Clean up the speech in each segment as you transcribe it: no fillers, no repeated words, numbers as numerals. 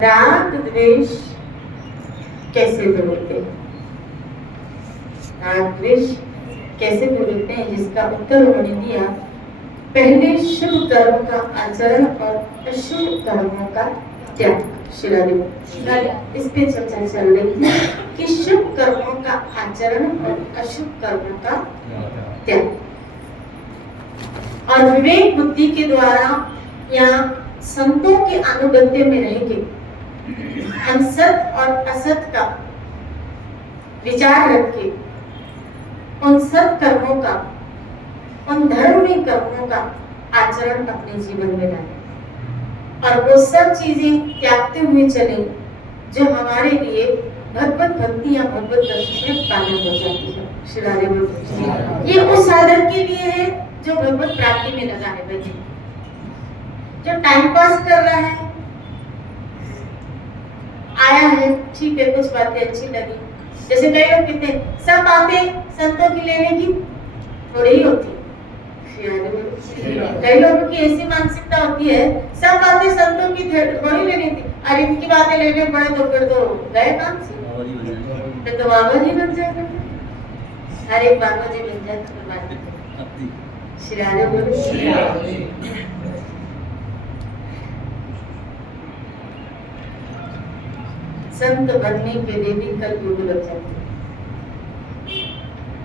राग द्वेष कैसे दूर हैं? राग द्वेष कैसे दूर हैं, जिसका उत्तर उन्होंने दिया, पहले शुभ कर्म का आचरण और अशुभ कर्मों का त्याग। इस पे चर्चा चल रही है कि शुभ कर्मों का आचरण और अशुभ कर्मों का त्याग, और विवेक बुद्धि के द्वारा या संतों के अनुगत्य में रहेंगे हम सत और असत का विचार रख के उन सत कर्मों का, उन धर्मी कर्मों का आचरण अपने जीवन में लाएं और वो सब चीजें त्यागते हुए चले जो हमारे लिए भगवत भक्ति या भगवत दर्शन में बाधा हो जाती है। श्री राधे। ये उस साधक के लिए है जो भगवत प्राप्ति में लगा है, बच्चे जो टाइम पास कर रहा है, आया है, ठीक है, कुछ बातें अच्छी लगी। जैसे कई लोग कहते हैं सब बातें संतों की लेने की थोड़ी ही होती है। कई लोगों की ऐसी मानसिकता होती है सब बातें संतों की थोड़ी लेनी थी, और इनकी बातें लेने पड़े तो फिर तो गए काम से, फिर तो बाबा जी बन जाएगा। हर एक बाबा जी बन जाए तो बात श्री राधे। संत बनने के लिए भी कल युग लग जाते हैं।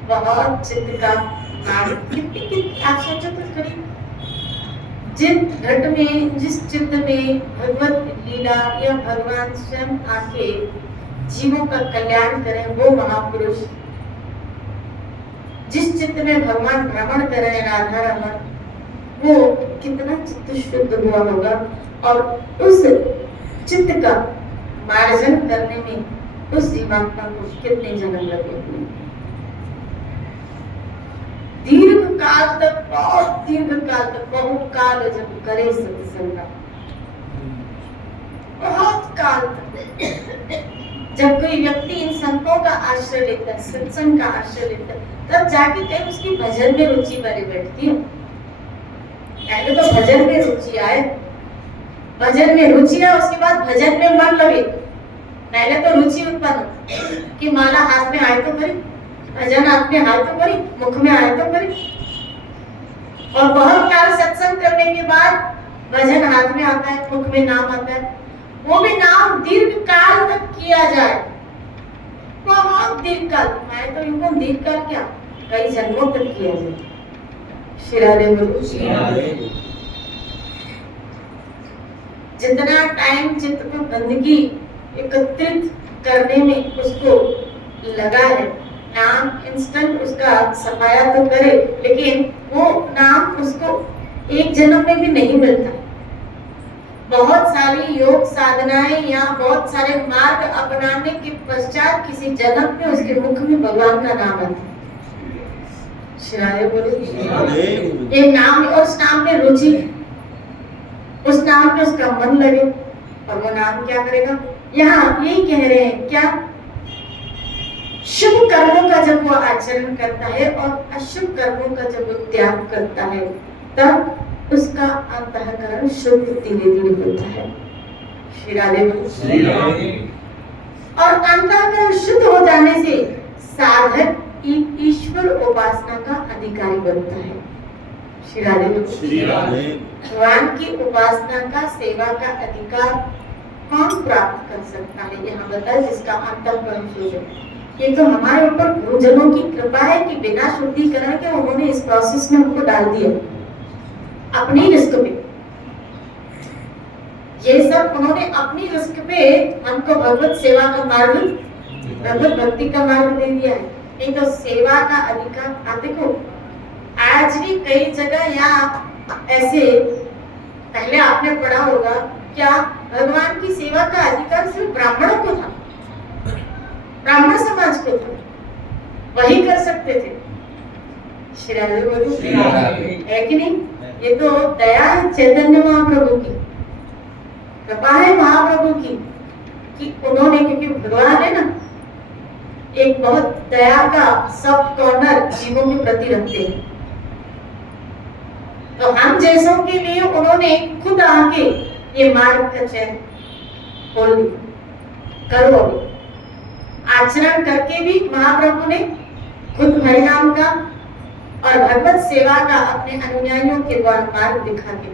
बहुत चित्त का आप सोचो तो करीब जिस चित्त में भगवत लीला या भगवान स्वयं आके जीवों का कल्याण करें वो महापुरुष, जिस चित्त में भगवान भ्रमण करें राधा रमन, वो कितना चित्त शुद्ध हुआ होगा, और उस चित्त का मार्जन करने में उस जीवात्मा को कितने जन्म लगे हुए। दीर्घ काल तक, बहुत दीर्घ काल तक, बहुत काल जब करे सत्संग, बहुत काल तक जब कोई व्यक्ति इन संतों का आश्रय लेता है, सत्संग का आश्रय लेता है, तब जाके कहीं उसकी भजन में रुचि बनी बैठती है। पहले तो भजन में रुचि आए, भजन में रुचि है, उसके बाद भजन में मन लगे। पहले तो रुचि उत्पन्न कि माला हाथ में आए तो करी, भजन हाथ में आए तो करी, मुख में आए तो करी, और बहुत काल सत्संग करने के बाद भजन हाथ में आता है, मुख में नाम आता है, वो भी नाम दीर्घ काल तक किया जाए, बहुत दीर्घ काल। मैं तो यूं दीर्घ काल क्या, कई जन्मों तक किया जाए। श्री राधे। जितना टाइम चित्त को बंदगी एकत्रित करने में उसको लगा है, नाम इंस्टेंट उसका सफाया तो करे, लेकिन वो नाम उसको एक जन्म में भी नहीं मिलता। बहुत सारी योग साधनाएं या बहुत सारे मार्ग अपनाने के पश्चात किसी जन्म में उसके मुख में भगवान का नाम आता है। बोले एक नाम, और उस नाम में रुचि, उस नाम में उसका मन लगे, और वो नाम क्या करेगा। यहाँ यही कह रहे हैं क्या, शुभ कर्मों का जब वो आचरण करता है और अशुभ कर्मों का जब वो त्याग करता है, तब उसका अंतःकरण शुद्ध धीरे धीरे होता है। श्री राधे। और अंतःकरण शुद्ध हो जाने से साधक ईश्वर उपासना का अधिकारी बनता है। श्री राधे। भगवान की उपासना का, सेवा का अधिकार कौन प्राप्त कर सकता है? यहाँ बताया जिसका अंतःकरण शुद्ध है। ये तो हमारे ऊपर गुरुजनों की कृपा है कि बिना शुद्धिकरण के उन्होंने इस प्रोसेस में हमको डाल दिया अपनी रिस्क पे। ये सब उन्होंने अपनी रिस्क पे हमको भगवत सेवा का मार्ग, भगवत भक्ति का मार्ग दे दिया है। नहीं तो सेवा का अधिकार, आप देखो आज भी कई जगह यहाँ ऐसे, पहले आपने पढ़ा होगा क्या, भगवान की सेवा का अधिकार सिर्फ ब्राह्मणों को था, ब्राह्मण समाज को था, वही कर सकते थे। श्री राधे है कि नहीं? ये तो दया है चैतन्य महाप्रभु की, कृपा है महाप्रभु की कि उन्होंने, क्योंकि भगवान है ना, एक बहुत दया का सॉफ्ट कॉर्नर जीवों के प्रति रखते हैं, तो हम जैसों के लिए उन्होंने खुद आके ये मार्ग का चयन खोल दी, करो अभी। आचरण करके भी महाप्रभु ने खुद हरिनाम का और भगवत सेवा का अपने अनुयायियों के द्वारा मार्ग दिखा के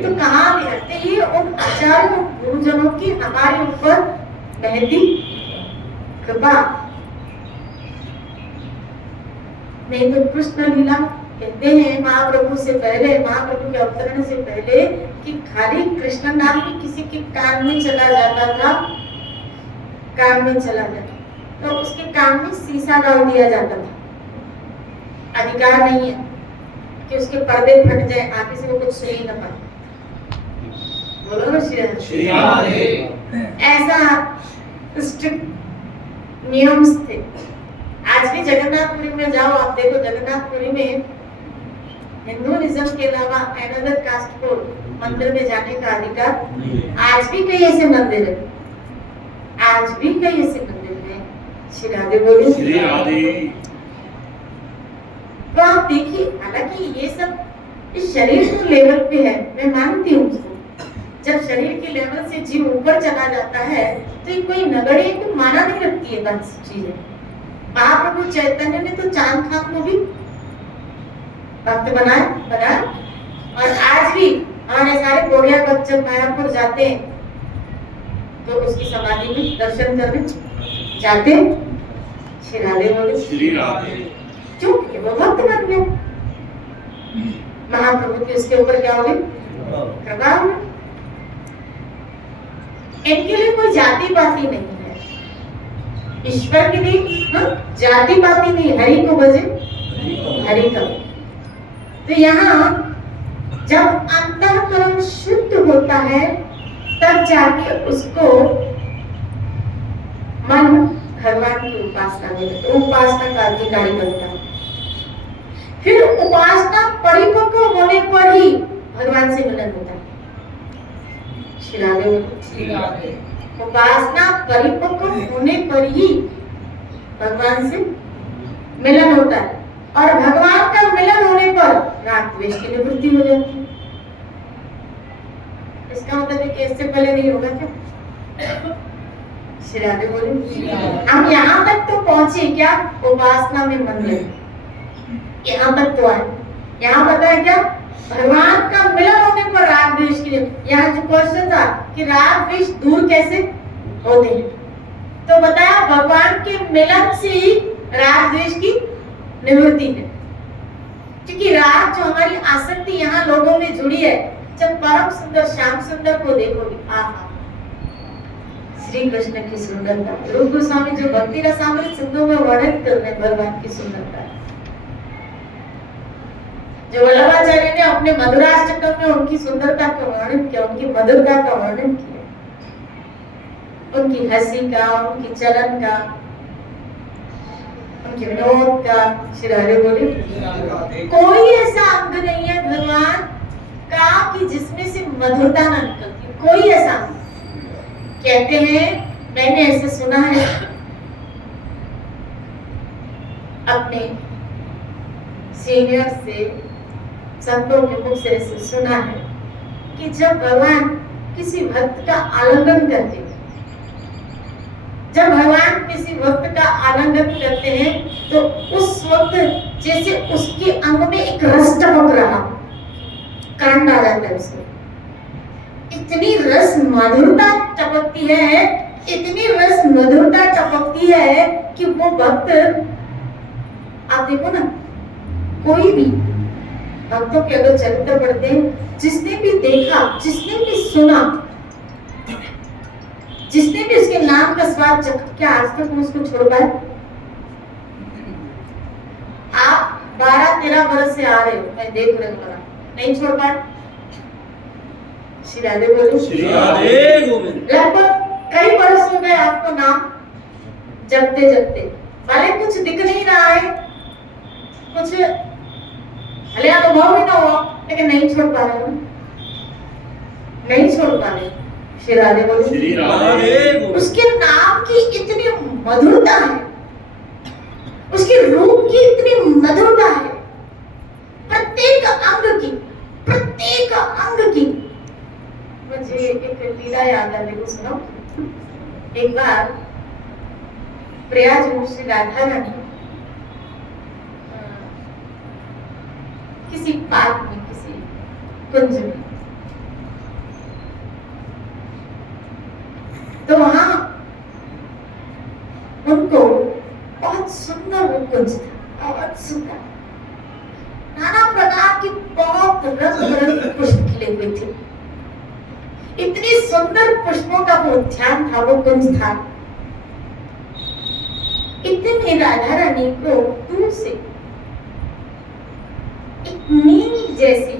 तो कहाँ भी रहते ये उन आचार्यों गुरुजनों की हमारे ऊपर बहती कृपा। नहीं तो कृष्ण लीला कहते हैं महाप्रभु से पहले, महाप्रभु के अवतरण से पहले कि खाली कृष्ण नाम भी किसी के कान में चला जाता था, कान में चला जाता तो उसके कान में शीशा डाल दिया जाता था। अधिकार नहीं है कि उसके पर्दे फट जाए, आगे से वो कुछ सुन ही ना पाए। बोलो ना श्री राधे। ऐसा स्ट्रिक्ट नियम्स थे। आज भी जगन्नाथपुरी में जाओ आप देखो, जगन्नाथपुरी में हिंदुइज्म के अलावा अनदर कास्ट को मंदिर में जाने का अधिकार। आज भी कई ऐसे मंदिर है, आज भी कई ऐसे मंदिर हैं। श्री राधे बोलिए। श्री राधे। तो आप देखिए, हालांकि ये सब इस शरीर के लेवल पे है, मैं मानती हूँ उसको। जब शरीर के लेवल से जीव ऊपर चला जाता है तो ये कोई नगड़ी को माना नहीं रखती है बात चीजें। महाप्रभु चैतन्य ने तो चांद खान को भी भक्त बनाया और आज भी हमारे सारे कोरिया भक्त जब मायापुर जाते हैं तो उसकी समाधि में दर्शन करने जाते। श्री राधे बोले। श्री राधे। क्यों? वो भक्त बन गया, महाप्रभु की उसके ऊपर क्या हो गई कृपा। इनके लिए कोई जाति पाति नहीं है, ईश्वर के लिए जाति पाति नहीं। हरि को भजे हरि का। तो यहाँ जब अंतःकरण शुद्ध होता है तब जाके उसको मन भगवान की उपासना में, तो उपासना का अधिकारी बनता है। फिर उपासना परिपक्व होने पर ही भगवान से मिलन होता है। श्री राधे। उपासना परिपक्व होने पर ही भगवान से मिलन होता है और भगवान का मिलन होने पर राग द्वेष की निवृत्ति हो जाती है। इसका मतलब है कि इससे पहले नहीं होगा क्या? श्री राधे बोले। हम यहाँ तक तो पहुंचे क्या? उपासना में मंदिर यहाँ तक तो आए। यहाँ पता है क्या? भगवान का मिलन होने पर राग द्वेष की, यहाँ जो क्वेश्चन था कि राग द्वेष दूर कैसे होते हैं, तो बताया भगवान के मिलन से ही राग द्वेष की निवृत्ति है। क्योंकि राग जो हमारी आसक्ति यहाँ लोगों में जुड़ी है, जब परम सुंदर श्याम सुंदर को देखोगे, आहा श्री कृष्ण की सुंदरता। रूप गोस्वामी जो भक्ति रसामृत सिंधु में वर्णन कर रहे भगवान की सुंदरता, जो वल्लभाचार्य ने अपने मधुराष्टकम में उनकी सुंदरता का वर्णन किया, उनकी मधुरता का वर्णन किया, उनकी हंसी का, उनकी चलन का, उनके विनोद का। श्री राधे बोले। कोई ऐसा अंग नहीं है भगवान का कि जिसमें से मधुरता ना निकलती, कोई ऐसा। कहते हैं, मैंने ऐसे सुना है अपने सीनियर से, संतों के मुख से ऐसे सुना है कि जब भगवान किसी भक्त का आलिंगन करते हैं, जब भगवान किसी भक्त का आलिंगन करते हैं तो उस वक्त जैसे उसके अंग में एक रस टपक रहा, करंट आ जाता है उसमें। इतनी रस मधुरता टपकती है, इतनी रस मधुरता टपकती है कि वो भक्त, आप देखो ना, कोई भी भक्तों के अगर चरित्र पढ़ते हैं, जिसने भी देखा, जिसने भी सुना, जिसने भी उसके नाम का स्वाद चखा, क्या आज तक उसको छोड़ पाए? आप 12-13 वर्ष से आ रहे हो, मैं देख रही हूँ, नहीं छोड़ पाए। श्री राधे बोलो। श्री राधे गोविंद। लगभग कई वर्ष हो गए आपको नाम जपते जपते, भले कुछ दिख नहीं रहा है, कुछ भले अनुभव ही ना हुआ, लेकिन नहीं छोड़ पा रहे हो, नहीं छोड़ पा रहे। श्री राधे बोलो। श्री राधे। उसके नाम की इतनी मधुरता है, उसके रूप की इतनी मधुरता है, प्रत्येक अंग की, प्रत्येक लीला याद है मेरे को, सुनो। एक बार प्रयाग में श्री राधा रानी किसी पार्क में, किसी कुंज में, तो वहां उनको बहुत सुंदर वो कुंज था, बहुत सुंदर, नाना प्रकार के बहुत रंग बिरंगे पुष्प खिले हुए थे। इतनी सुंदर पुष्पों का वो उद्यान था, वो कुंज था। इतने राधा रानी को दूर से एक नील जैसी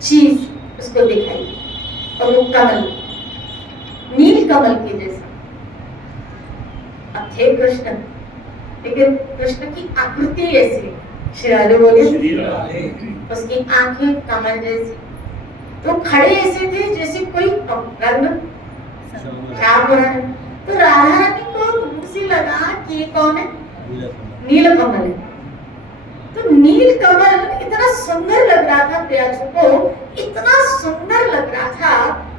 चीज उसको दिखाई, और वो कमल, नील कमल के जैसा। अब थे कृष्ण, लेकिन कृष्ण की आकृति ऐसी, श्री राधे बोले, उसकी आंखें कमल जैसी, तो खड़े ऐसे थे जैसे कोई रंग छाप रहा है। तो राधा रानी को दूर से लगा कि ये कौन है, नील कमल है। तो नील कमल इतना सुंदर लग रहा था प्रियाजू को, इतना सुंदर लग रहा था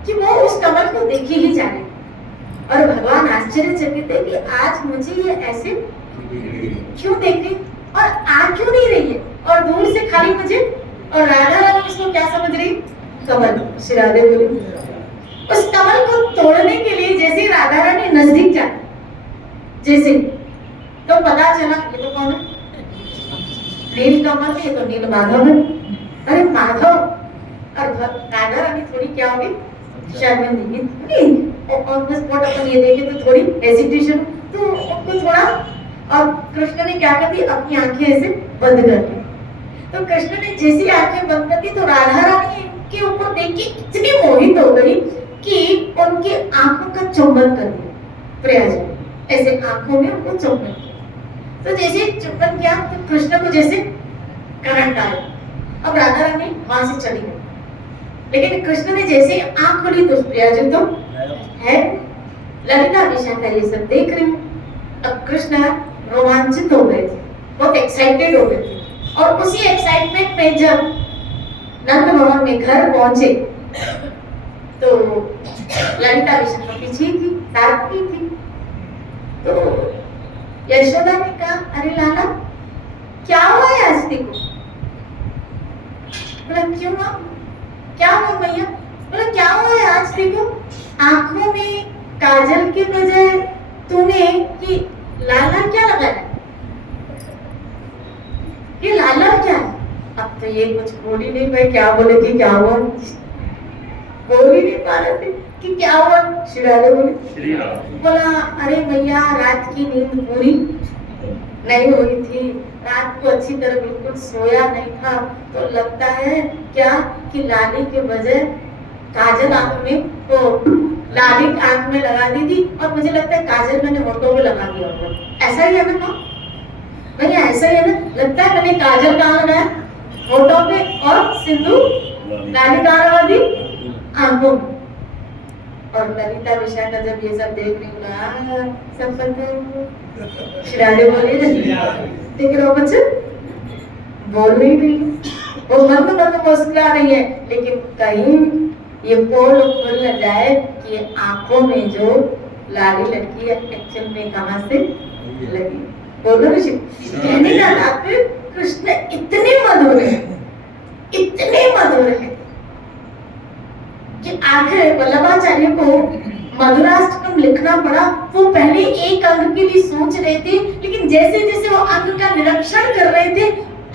कि वो उस कमल को देखे ही जाने। और भगवान आश्चर्यचकित है कि आज मुझे ये ऐसे क्यों देख रही और आ क्यों नहीं रही है, और दूर से खाली मुझे, और राधा रानी उसको क्या समझ रही, कमल। श्री राधे बोली, उस कमल को तोड़ने के लिए जैसे राधा रानी नजदीक जाए, जैसे तो पता चला ये तो कौन है, नील कमल, ये तो नील माधव है। अरे माधव, और राधा रानी थोड़ी क्या होगी, शर्मिंदगी, और ऑन द स्पॉट अपन ये देखे तो थोड़ी हेजिटेशन, तो उनको थोड़ा, और कृष्ण ने क्या कर दी, अपनी आंखें ऐसे बंद कर दी। तो कृष्ण ने जैसी आंखें बंद कर दी तो राधा रानी के ऊपर देख के इतनी मोहित हो गई कि उनकी आंखों का चुंबन कर दिया प्रयाग, ऐसे आंखों में उनको चुंबन किया। तो जैसे चुंबन किया तो कृष्ण को जैसे करंट आया, अब राधा रानी वहां से चली गई। लेकिन कृष्ण ने जैसे आंख खोली तो प्रयाग तो है, ललिता विशाखा ये सब देख रही। अब कृष्ण रोमांचित हो गए थे, बहुत एक्साइटेड हो गए थे, और उसी एक्साइटमेंट में जब नंद भवन में घर पहुंचे तो ललिता विशाखा पीछे थी, साथ में थी। तो यशोदा ने कहा, अरे लाला क्या हुआ है आज को? बोला क्यों हुआ, क्या हुआ भैया? बोला क्या हुआ है आज को? आंखों में काजल के बजाय तूने कि लाला क्या लगाया? ये लाला क्या है? अब तो ये कुछ बोल ही नहीं पाए, क्या बोले कि क्या हुआ, बोल ही नहीं पा रहे थे कि क्या हुआ। श्री राधे बोले, बोला अरे भैया रात की नींद पूरी नहीं हुई थी, रात को अच्छी तरह बिल्कुल सोया नहीं था, तो लगता है क्या कि लाली के बजाय काजल आंख में, तो लाली आंख में लगा दी थी, और मुझे लगता है काजल मैंने होठों में लगा दिया होगा। ऐसा ही है ना भैया, ऐसा ही है ना, लगता है मैंने काजल कहाँ लगाया, होठों पे, और सिंदूर लाली कहाँ लगा दी, आंखों में। और ललिता विशाखा जब ये सब देख रही हूँ, सब पता श्री राधे बोले, देख रहे हो बच्चे, बोल नहीं रही, वो मन में मुस्कुरा रही है, लेकिन कहीं ये पोल खुल न जाए कि आंखों में जो लाली लड़की है एक्चुअल में कहां से लगी। बोलो कहने का तात्पर्य, कृष्ण इतने मधुर है, इतने मधुर है कि आखिर वल्लभाचार्य को मधुराष्टकम लिखना पड़ा। वो पहले एक अंग के लिए सोच रहे थे, लेकिन जैसे जैसे वो अंग का निरीक्षण कर रहे थे,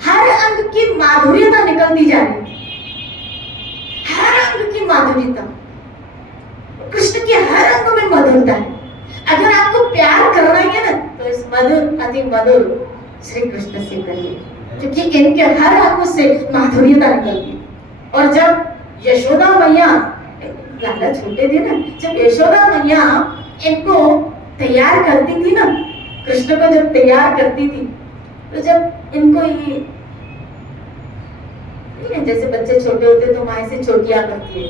हर अंग की माधुर्यता निकलती जा रही, हर अंग की माधुर्यता, कृष्ण के हर अंग में मधुरता है। अगर आपको प्यार करना है ना, तो इस मधुर अति मधुर श्री कृष्ण से करिए, क्योंकि इनके हर अंग से माधुर्यता निकलती। और जब यशोदा मैया, लाला छोटे थे ना, जब यशोदा मैया इनको तैयार करती थी ना, कृष्ण को जब तैयार करती थी, तो जब इनको ये जैसे बच्चे छोटे होते तो माँ से चोटियां करती है,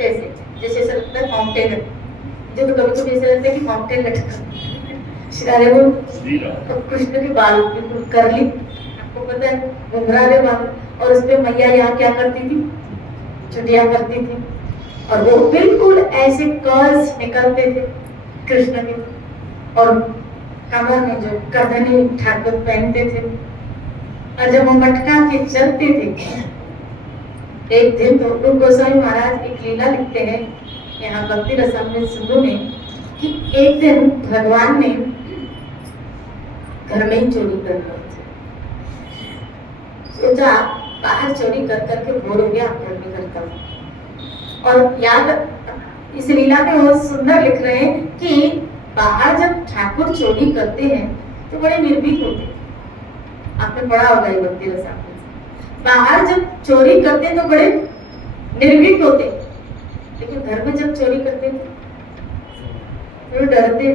ऐसे जैसे ऐसा लगता है फाउंटेन है, जो तो कभी कभी ऐसा लगता है कि फाउंटेन लटका। शिरारे वो तो कृष्ण के बाल बिल्कुल करली, आपको पता है घुंघराले बाल, और उसपे मैया यहाँ क्या करती थी, चुटिया करती थी। और वो बिल्कुल ऐसे कर्ल्स निकलते थे कृष्ण के, और कमर में जो करधनी ठाकुर पहनते थे, और जब वो मटका के चलते थे, एक दिन तो रूप गोस्वामी महाराज एक लीला लिखते हैं यहाँ भक्ति रसामृत सिंधु में कि एक दिन भगवान ने घर में ही चोरी कर रहे थे, सोचा बाहर चोरी कर करके बोर हो गया, घर में करता हूँ। और याद इस लीला में बहुत सुंदर लिख रहे हैं कि बाहर जब ठाकुर चोरी करते हैं तो बड़े निर्भीक होते हैं। आपने पढ़ा होगा ये भक्ति रसामृत, बाहर जब चोरी करते हैं तो बड़े निर्भीक होते, लेकिन घर में जब चोरी करते हैं तो डरते।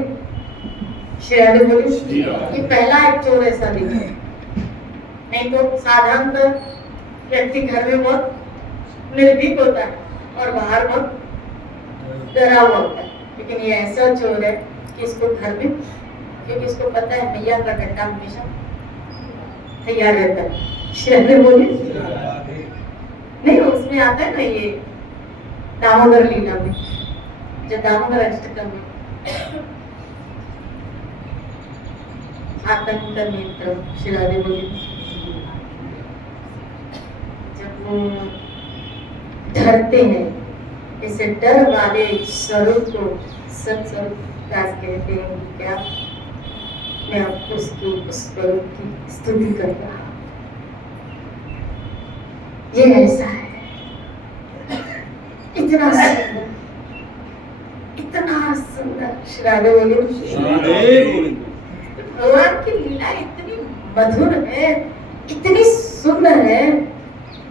श्री राधे बोले कि पहला एक चोर ऐसा दिखा, नहीं तो साधारणतः व्यक्ति घर में बहुत निर्भीक होता है और बाहर बहुत डरा हुआ होता है, लेकिन ये ऐसा चोर है कि इसको घर में, क्योंकि इसको पता है मैया का डंडा हमेशा तैयार रहता है। श्री बोले नहीं, उसमें आता है ना ये दामोदर लीला में, जब दामोदर अष्टकम में श्री राधे बोले जब वो डरते हैं, इसे डर वाले स्वरूप को सत्स्वरूप दास कहते हैं कि क्या मैं आपको उसकी उस स्वरूप की स्तुति कर रहा हूं। ये ऐसा है, इतना सुंदर, इतना सुंदर। श्री राधे बोले भगवान की लीला इतनी मधुर है, इतनी सुंदर है।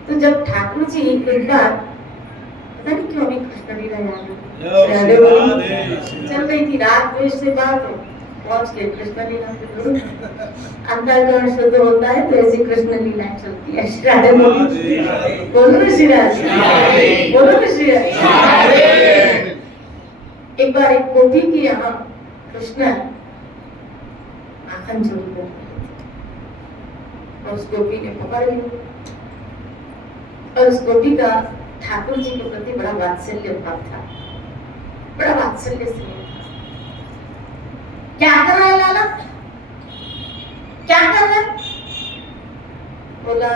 तो जब ठाकुर जी एक बार पता नहीं क्यों भी कृष्ण लीला याद चल रही थी, रात में से बात हो, पहुंच के कृष्ण लीला से अंतःकरण शुद्ध होता है तो ऐसी कृष्ण लीला चलती है। श्री राधे बोलो, श्री राधे बोलो, श्री राधे। एक बार एक गोपी की यहाँ कृष्ण माखन चोरी कर और उस गोपी ने पकड़ लिया, और उस गोपी का ठाकुर जी के प्रति बड़ा वात्सल्य भाव था, बड़ा वात्सल्य स्नेह था। क्या कर रहा है लाला, क्या कर रहा है? बोला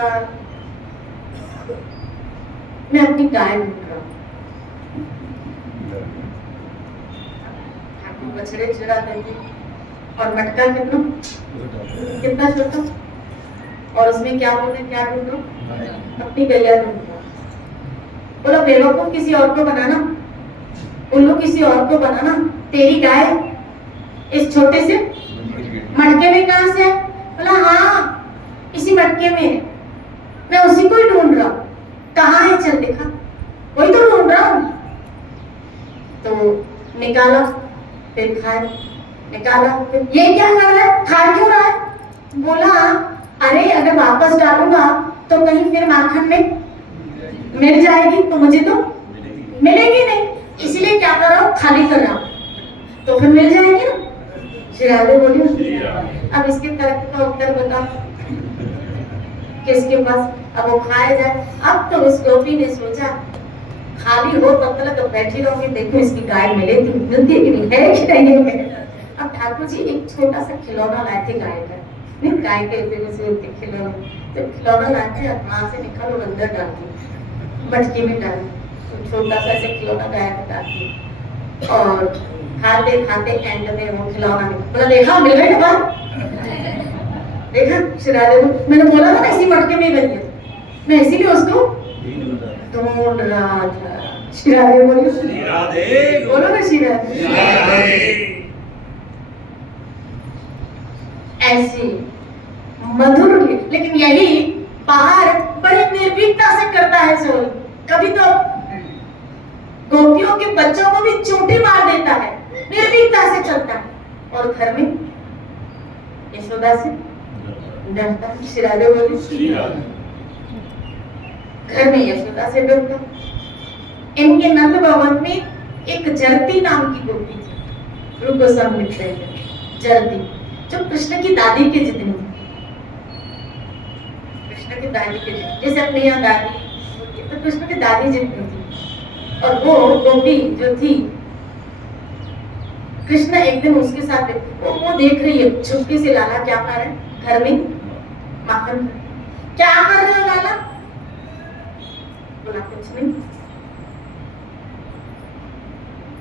मैं अपनी गाय ढूंढ रहा हूँ। ठाकुर बछड़े चुराते थे और मटका कितना छोटा, और उसमें क्या बोलते, क्या ढूंढ रहा, अपनी गैया ढूंढ रहा। बोला बेवकूफ, किसी और को बनाना, उल्लू किसी और को बनाना, तेरी गाय इस छोटे से मटके में कहां से है? बोला हाँ इसी मटके में है, मैं उसी को ही ढूंढ रहा हूँ, कहाँ है चल दिखा, वही तो ढूंढ रहा हूँ। तो निकाला, फिर खाए, निकाला, फिर ये क्या कर रहा है, खा क्यों रहा है? बोला अरे अगर वापस डालूंगा तो कहीं फिर माखन में मिल जाएगी तो मुझे तो मिलेगी नहीं, इसलिए क्या कर रहा हूँ, खाली कर रहा हूँ, तो फिर मिल जाएगी ना। श्री राधे बोली अब इसके तर्क का उत्तर बताओ, किसके पास अब वो खाया जाए। अब तो उस गोपी ने सोचा खाली हो तब तक तो बैठी रहूंगी, देखो इसकी गाय मिलेगी, मिलती है कि नहीं, है कि नहीं है। अब ठाकुर जी एक छोटा सा खिलौना लाए थे गाय का, नहीं गाय के खिलौना, जब खिलौना लाते हैं वहां से निकाल और अंदर डाल दी, मटकी में डाल, तो छोटा सा ऐसे खिलौना गाय में डाल दी, और खाते खाते एंड में वो खिलौना बोला देखा मिल गई ना, देखा श्री राधे को मैंने बोला था ना इसी मटके में गई है, मैं इसीलिए उसको ढूंढ रहा था। श्री राधे बोलो, बोलो ना श्री राधे। ऐसी मधुर, लेकिन यही बाहर बड़े निर्भीकता से करता है चोरी, कभी तो गोपियों के बच्चों को भी चोटी मार देता है, निर्भीकता से चलता है, और घर में यशोदा से डरता है। श्री राधे बोली घर में यशोदा से डरता। इनके नंद भवन में एक जरती नाम की गोपी थी, रूप गोस्वामी लिख रहे हैं, जरती जो कृष्ण की दादी के जितनी थी, कृष्ण की दादी के जितनी, जैसे अपने यहाँ दादी तो कृष्ण की दादी जितनी थी। और वो गोपी जो थी, कृष्ण एक दिन उसके साथ वो देख रही है छुपके से लाला क्या कर रहे हैं घर में, माखन क्या कर रहे हो लाला? बोला कुछ नहीं।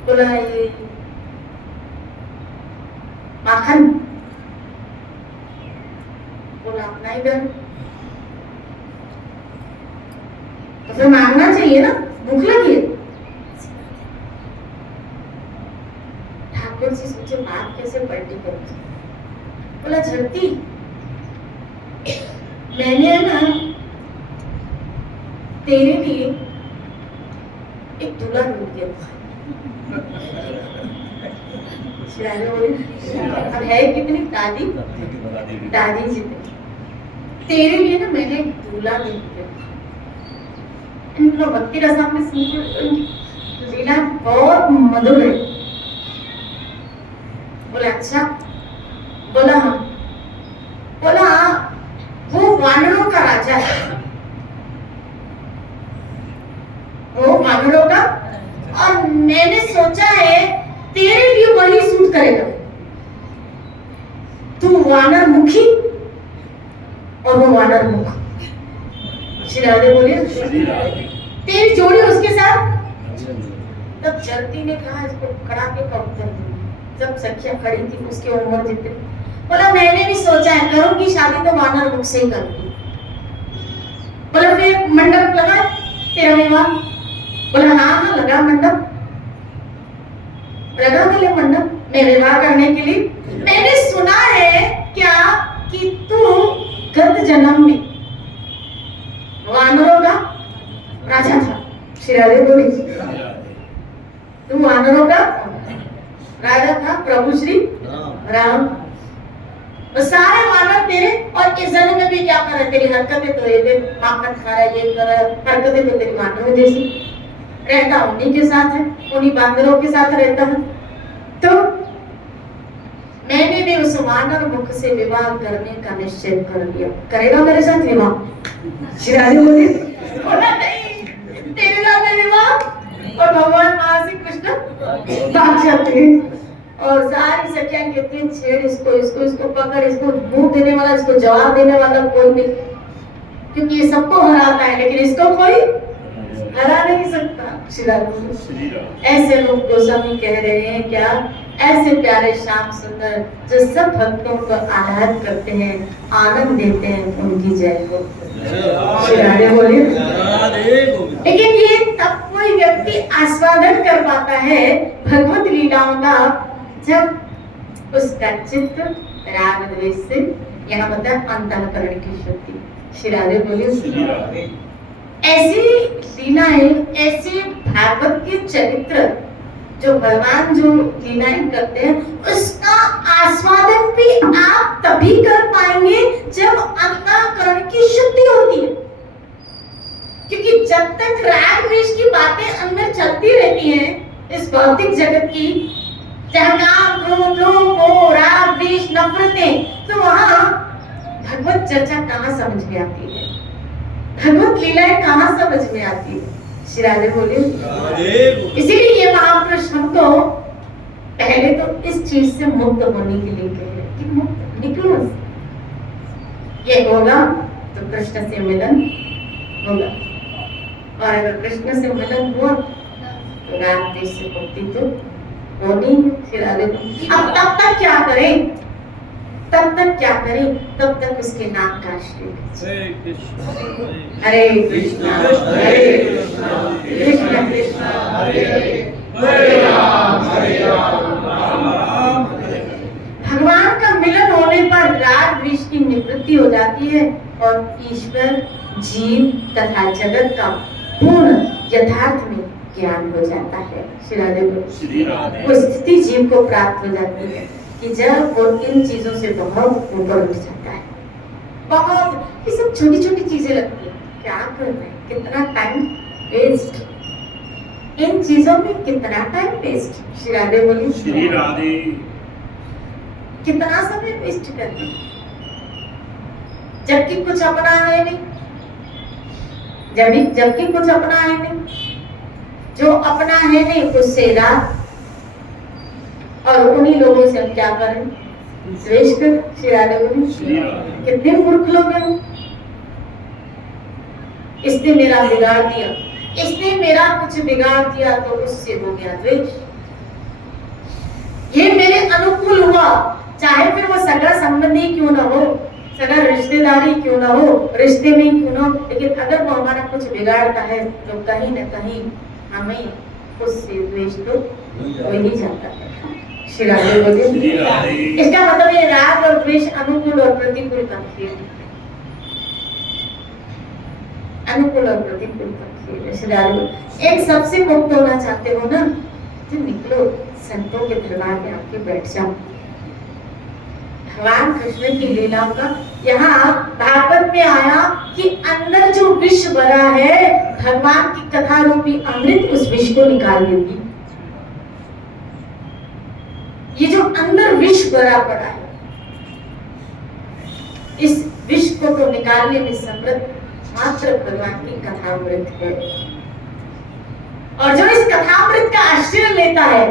बोला ये माखन। बोला अपना ही घर, तो फिर मांगना चाहिए ना, भूख लगी है। ठाकुर जी सोचे बात कैसे पलटी करूं। बोला झरती, मैंने ना तेरे लिए एक दूल्हा ढूंढ दिया। अब है कितनी दादी, दादी जी तेरे लिए ना मैंने एक दूल्हा ढूंढ दिया। इनको भक्ति रसा में लीला बहुत मधुर है। बोला अच्छा? बोला हाँ। बोला वो वानरों का राजा है, वो वानरों का, और मैंने सोचा है तेरे लिए वही सूट करेगा। तू वानर मुखी और वो वानर मुख। श्री राधे बोलिए, तेरी जोड़ी उसके साथ। तब जलती ने कहा इसको कड़ाके का उत्तर दिया। जब सखिया खड़ी थी उसकी उम्र जितनी, बोला मैंने भी सोचा है करूंगी शादी तो वानर मुख से ही करूंगी। बोला फिर मंडप लगा तेरा विवाह? बोला हाँ हाँ लगा मंडप, लगा मिले मंडप में विवाह करने के लिए। मैंने सुना है क्या कि तू गत जन्म में वानरों का राजा था। श्री राधे बोली, तू वानरों का राजा था, प्रभु श्री राम। तो सारे वानर तेरे, और इस जन्म में भी क्या कर रहे, तेरी हरकतें तो ये माखन खा रहा है, ये कर रहा है, हरकतें तो तेरी वानरों जैसी। रहता उन्हीं के साथ है, उन्हीं बांदरों के साथ रहता है। तो मैंने भी उस वानर मुख से विवाह करने का निश्चय कर लिया। करेगा मेरे साथ विवाह? श्री राधे बोले बोला नहीं, तेरे साथ विवाह। और भगवान वहां से कृष्ण भाग जाते हैं और सारी सखियां कहती हैं छेड़ इसको, इसको, इसको पकड़, इसको मुंह देने वाला, इसको जवाब देने वाला कोई नहीं, क्योंकि ये सबको हराता है लेकिन इसको कोई हरा नहीं सकता। ऐसे लोग गोस्वामी कह रहे हैं क्या, ऐसे प्यारे श्याम सुंदर जो सब भक्तों को आह्लाद करते हैं, आनंद देते हैं, उनकी जय हो। बोलिए। लेकिन ये तब कोई व्यक्ति आस्वादन कर पाता है भगवत लीलाओं का जब उसका चित्त राग द्वेष से, यहाँ बता अंतःकरण की शुद्धि। श्री राधे बोलिए। ऐसी लीलाएं, ऐसे भागवत के चरित्र जो भगवान जो लीलाएं करते हैं, उसका आस्वादन भी आप तभी कर पाएंगे जब अंतःकरण की शुद्धि होती है। क्योंकि जब तक राग द्वेष की बातें अंदर चलती रहती हैं इस भौतिक जगत की, जहाँ काम, क्रोध, लोभ, राग, द्वेष, नफरतें, तो वहाँ भगवत चर्चा कहाँ समझ में आती है, भगवत लीलाएं कहाँ समझ में आती है। श्री राधे बोलिए। इसीलिए ये महापुरुष हमको पहले तो इस चीज से मुक्त होने के लिए कह रहे हैं कि मुक्त निकलो। ये होगा तो कृष्ण से मिलन होगा, और अगर कृष्ण से मिलन हुआ तो राग द्वेष से मुक्ति तो होनी। श्री राधे। अब तब तक क्या करें, तब तक क्या करें, तब तक उसके नाम का आश्रय। हरे कृष्णा हरे कृष्णा कृष्ण कृष्ण हरे राम भगवान का मिलन होने पर राग द्वेष की निवृत्ति हो जाती है और ईश्वर, जीव तथा जगत का पूर्ण यथार्थ में ज्ञान हो जाता है। श्री राधे। वो स्थिति जीव को प्राप्त हो जाती है कि जब वो इन चीजों से बहुत ऊपर उठ जाता है। बहुत ये सब छोटी छोटी चीजें लगती है, क्या कर रहे हैं, कितना टाइम वेस्ट, इन चीजों में कितना टाइम वेस्ट। श्री राधे बोली। श्री राधे। कितना समय वेस्ट करते हैं जबकि कुछ अपना है नहीं, जबकि कुछ अपना है नहीं। जो अपना है नहीं उससे राग, और उन्हीं लोगों से हम क्या करें, द्वेष कर। श्री राधे बोले कितने मूर्ख लोग हैं। इसने मेरा बिगाड़ दिया, इसने मेरा कुछ बिगाड़ दिया तो उससे हो गया द्वेष। ये मेरे अनुकूल हुआ, चाहे फिर वो सगा संबंधी क्यों ना हो, सगा रिश्तेदारी क्यों ना हो, रिश्ते में क्यों ना हो, लेकिन अगर वो हमारा कुछ बिगाड़ता है तो कहीं न कहीं हमें उससे द्वेष तो हो ही जाता है। श्री राधे बोलिए। इसका मतलब ये राग और द्वेष अनुकूल और प्रतिकूल का खेल, अनुकूल और प्रतिकूल का खेल। श्री राधे एक सबसे मुक्त होना चाहते हो ना, तो निकलो संतों के दरबार में आके बैठ जाओ। भगवान कृष्ण की लीलाओं का यहाँ भागवत में आया कि अंदर जो विष भरा है, भगवान की कथा रूपी अमृत उस विष को निकाल देगी। ये जो अंदर विष भरा पड़ा है, इस विष को तो निकालने में समर्थ मात्र भगवान की कथामृत है। और जो इस कथामृत का आश्रय लेता है,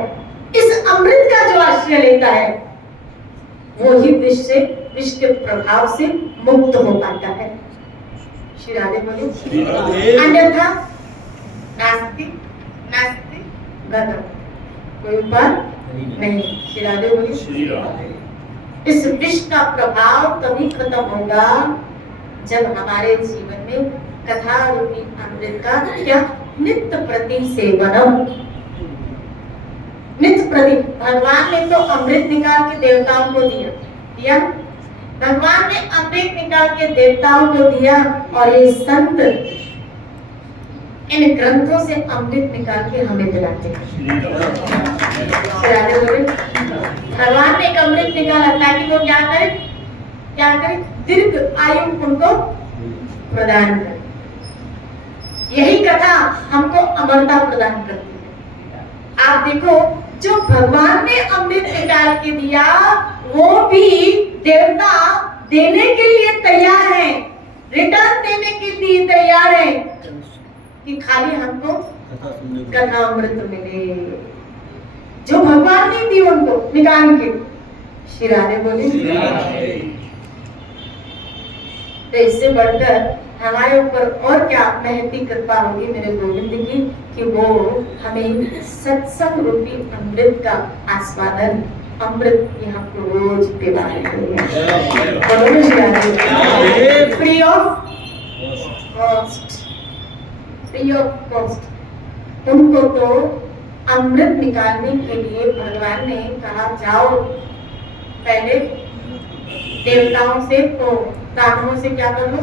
इस अमृत का जो आश्रय लेता है, वो ही विष के प्रभाव से मुक्त हो पाता है। श्री राधे बोले। अन्यथा नास्ति नास्ति गतम, कोई उपाय नहीं। श्री राधे बोले। इस विष का प्रभाव तभी खत्म होगा जब हमारे जीवन में कथा रूपी अमृत का क्या नित्य प्रति सेवनम, नित्य प्रति। भगवान ने तो अमृत निकाल के देवताओं को दिया, भगवान ने अमृत निकाल के देवताओं को दिया, और ये संत इन ग्रंथों से अमृत निकाल के हमें दिलाते हैं। भगवान ने एक अमृत निकाला ताकि वो क्या करे, क्या करे, दीर्घ आयु उनको प्रदान करे। यही कथा हमको अमरता प्रदान करती है। आप देखो, जो भगवान ने अमृत निकाल के दिया, वो भी देवता देने के लिए तैयार है, रिटर्न देने के लिए तैयार है, कि खाली हमको कथा अमृत मिले, जो भगवान ने दी उनको निकाल के। श्री राधे बोले। तो इससे बढ़कर हमारे ऊपर और क्या महती कृपा होगी मेरे गोविंद की, कि वो हमें सत्संग रूपी अमृत का आस्वादन, अमृत की हमको रोज दिलाए। Free of cost, free of cost. तुमको तो अमृत निकालने के लिए भगवान ने कहा, जाओ पहले देवताओं से, तो दानवों से क्या करो,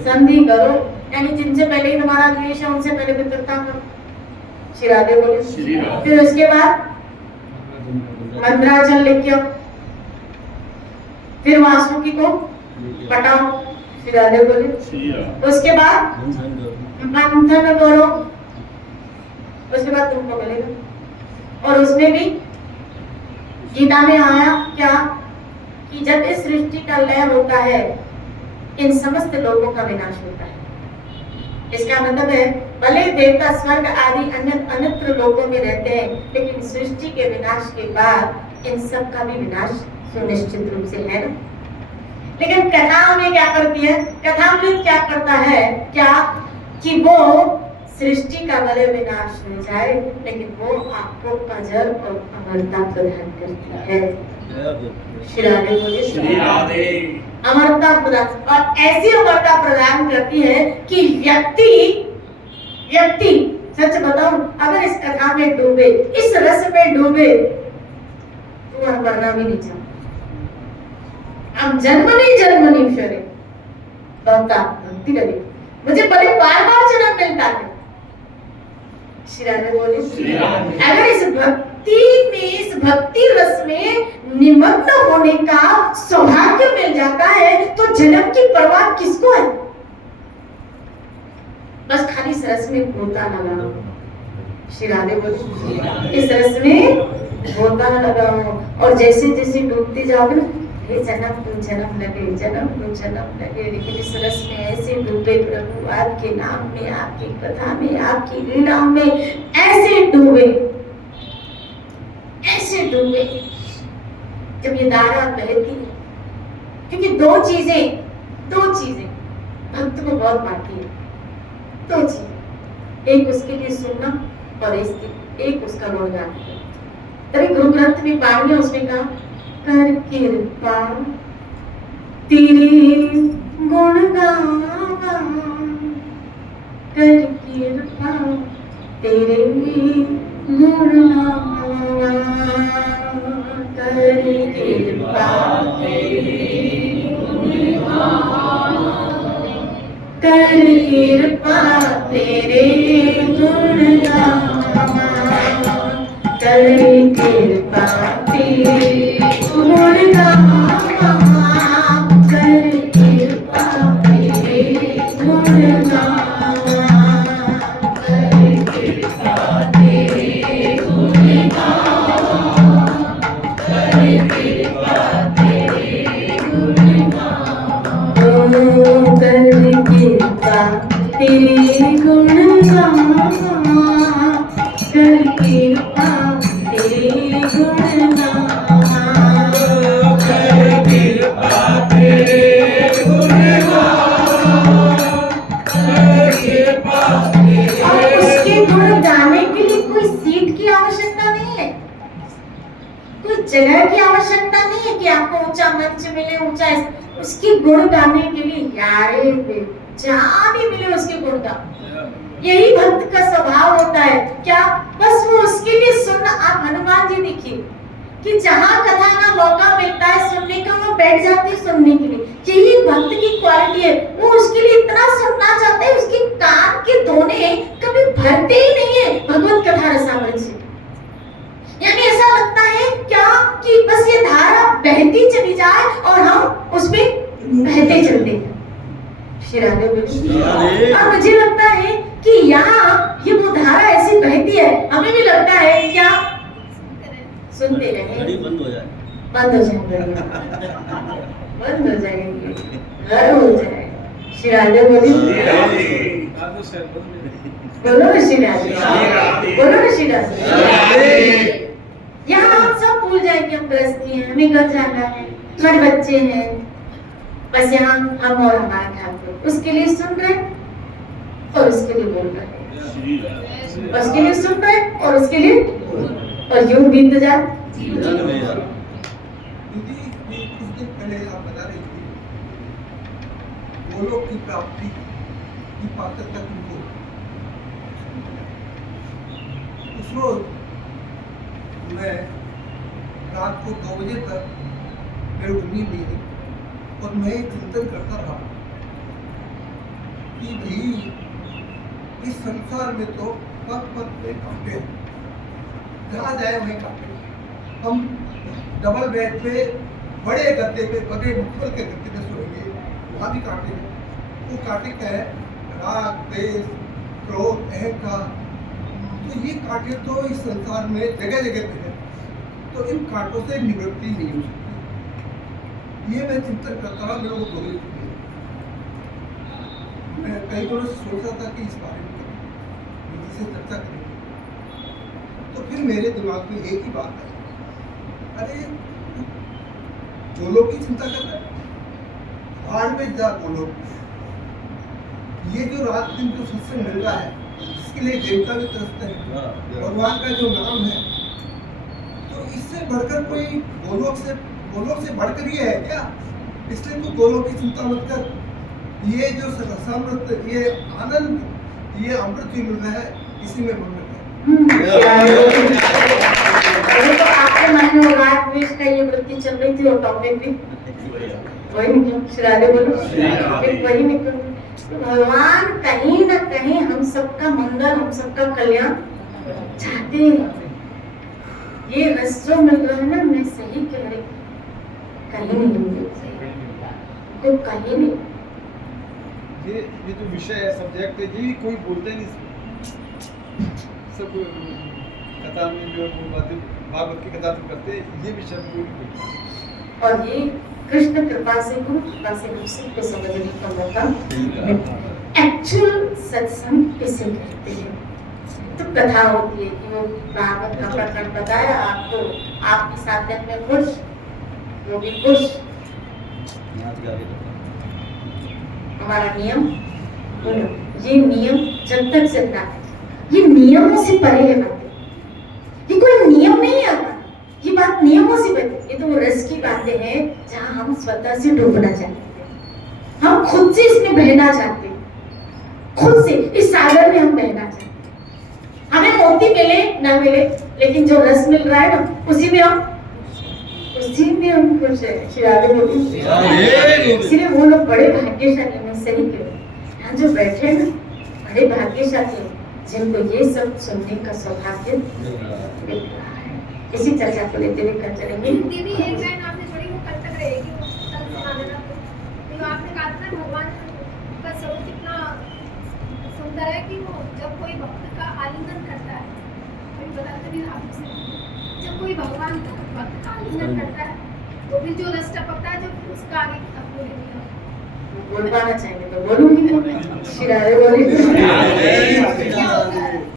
संधि करो, यानी जिनसे पहले ही तुम्हारा द्वेष है उनसे पहले मित्रता करो। श्री राधे बोले। फिर उसके बाद मंत्राचल लिखो, फिर वासुकी को पटाओ। श्री राधे बोले। उसके बाद मंथन करो, उसके बाद तुमको मिलेगा। और उसमें भी गीता में आया क्या, कि जब इस सृष्टि का लय होता है, इन समस्त लोगों का विनाश होता है। इसका मतलब है, भले देवता स्वर्ग आदि अन्यत्र लोगों में रहते हैं, लेकिन सृष्टि के विनाश के बाद इन सब का भी विनाश सुनिश्चित रूप से है ना। लेकिन कथा में क्या करती है, कथामृत क्या करता है, क्या कि वो सृष्टि का भले विनाश हो जाए, लेकिन वो आपको अजर और अमरता प्रदान करती है। श्री राधे बोले। श्री राधे। अमरता प्रदान, और ऐसी अमरता प्रदान करती है कि व्यक्ति सच बताऊं, अगर इस कथा में डूबे, इस रस में डूबे, तो वह मरना भी नहीं चाहता। हम जन्मनी फिरे, भक्ति लगे, मुझे बड़े बार बार जन्म मिलता है। श्री राधे बोले। अगर इस भक्ति में, इस भक्ति रस में निमग्न होने का सौभाग्य मिल जाता है, तो जन्म की परवाह किसको है। बस खाली इस रस में गोता लगाओ। श्री राधे बोले। इस रस में गोता लगाओ, और जैसे जैसे डूबते जाओगे ना, ये जन्म तो जन्म लगे, जन्म तो जन्म लगे, लेकिन इस रस में ऐसे डूबे प्रभु, आपके नाम में, आपकी कथा में, आपकी लीला में ऐसे डूबे, ऐसे डूबे जब ये धारा बहती है। क्योंकि दो चीजें भक्त को बहुत बांटती है। दो चीजें, एक उसके लिए सुनना और एक उसका गुणगान। तभी गुरु ग्रंथ में पानी है, उसमें कहा कर कृपा तेरे गुण गावा, कर कृपा तेरे गुण गावा, कर कृपा तेरे गुण गावा, कर कृपा तेरे गुण गावा, कर कृपा तेरे गुण गावा, कर कृपा तेरे गुण गावा, कर कृपा तेरे गुण गावा, कर कृपा तेरे गुण गावा, कर कृपा तेरे गुण गावा, कर कृपा तेरे गुण गावा, कर कृपा तेरे गुण गावा, कर कृपा तेरे। और उसके गुण गाने के लिए कोई सीट की आवश्यकता नहीं है, कोई जगह की आवश्यकता नहीं है कि आपको ऊंचा मंच मिले, ऊंचा। उसके गुण गाने के लिए यारे जहां भी मिले उसके गुण गा। यही भक्त का स्वभाव होता है। क्या बस वो उसके लिए सुनना। आप हनुमान जी देखिए कि जहां कथा का मौका मिलता है सुनने का, वो बैठ जाते हैं सुनने के लिए। यही भक्त की क्वालिटी है, वो उसके लिए इतना सुनना चाहते हैं, उसके कान के दोने कभी भरते ही नहीं है भगवत कथा रसामृत से। यानी ऐसा लगता है क्या कि बस ये धारा बहती चली जाए और हम उसमें बहते चलते हैं। श्री राधे बोलिए। और मुझे लगता है कि यहाँ ये वो धारा ऐसी बहती है, हमें भी लगता है क्या सुनते रहे, बंद हो जाएंगे, बंद हो जाएंगे, घर हो जाएगा। श्री राधे बोलिए। बोलो ना श्री राधे, बोलो ना श्री राधे। यहाँ हम सब भूल जाएंगे, हम गृहस्थी हैं, हमें घर जाना है, हमारे बच्चे हैं, बस यहाँ हम और हमारा ठाकुर उसके लिए सुन रहे और उसके लिए बोल रहे, उसके लिए सुन रहे और उसके लिए, और यूं बीत जाए। कुछ दिन पहले आप बता रही थी गोलोक की प्राप्ति की पात्रता तुमको। उस रोज मैं रात को 2 बजे तक मेरे को नींद नहीं आई और मैं चिंतन करता रहा कि भाई इस संसार में तो पग पग पे कांटे हैं, जहाँ जाए वहीं कांटे। हम डबल बेड पे बड़े गद्दे पे, बड़े मुखबल के गद्दे पे सोएंगे, वहाँ भी कांटे हैं। वो कांटे क्या है? राग, द्वेष, क्रोध, अहंकार। तो ये कांटे तो इस संसार में जगह जगह पे है, तो इन कांटों से निवृत्ति नहीं हो सकती। ये मैं चिंतन करता रहा, मेरे को बोले मैं कई दिनों से सोचा था कि इस बारे में किसी से चर्चा करेंगे। तो फिर मेरे दिमाग में एक ही बात आई, अरे गोलोक की चिंता कर रहा है, पहाड़ में जा गोलोक। ये जो रात दिन जो सत्संग मिल रहा है, इसके लिए देवता भी तरसते हैं, भगवान का जो नाम है, तो इससे बढ़कर कोई गोलोक से बढ़कर ये है क्या? इसलिए तू गोलोक की चिंता मत कर। ये जो रसामृत, ये आनंद, ये अमृत जो मिल रहा है, इसी में मग्न है। तो आपके मन में राग द्वेष का ये वृत्ति चल रही थी और टॉपिक भी वही निकला। श्री राधे बोलो, वही निकला। भगवान कहीं ना कहीं हम सबका मंगल, हम सबका कल्याण चाहते हैं। ये रस जो मिल रहा है ना, मैं सही कह रही, कहीं नहीं, तो कहीं नहीं। ये जो विषय है, सब्जेक्ट है, ये कोई बोलते नहीं। सब कथा में जो बातें भागवत की कथा तो करते, ये विषय में कोई नहीं। और ये कृष्ण कृपा से, गुरु कृपा से हम सबको समझने का मौका मिलता है। एक्चुअल सत्संग इसे कहते हैं। तो कथा होती है कि वो भागवत का प्रकरण बताया आपको, आपके साधन में खुश, वो भी खुश। हमारा नियम, ये नियम जब तक जिंदा है, ये नियमों से परे है बातें। ये कोई नियम नहीं है, ये बात नियमों से परे। ये तो वो रस की बातें हैं जहाँ हम स्वतः से डूबना चाहते हैं, हम खुद से इसमें बहना चाहते हैं, खुद से इस सागर में हम बहना चाहते हैं। हमें मोती मिले ना मिले, लेकिन जो रस मिल रहा है ना, उसी में हम खुश है। इसलिए वो लोग बड़े भाग्यशाली में, सही कह यहाँ जो बैठे हैं ना, बड़े भाग्यशाली जिनको ये सब सुनने का सौभाग्य मिल रहा है। इसी चर्चा को लेते हुए कर चलेंगे। दीदी एक लाइन आपने छोड़ी, वो कल तक रहेगी, वो कल सुना देना। तो आपने कहा था भगवान का स्वरूप कितना सुंदर है कि वो जब कोई भक्त का आलिंगन करता है, कोई बताते भी आपसे, जब कोई भगवान का भक्त का आलिंगन करता है तो फिर जो रस टपकता है, जो उसका आगे की तक बोलेंगे। बोलवाना चाहिए तो बोलूंगी, शिरारे बोली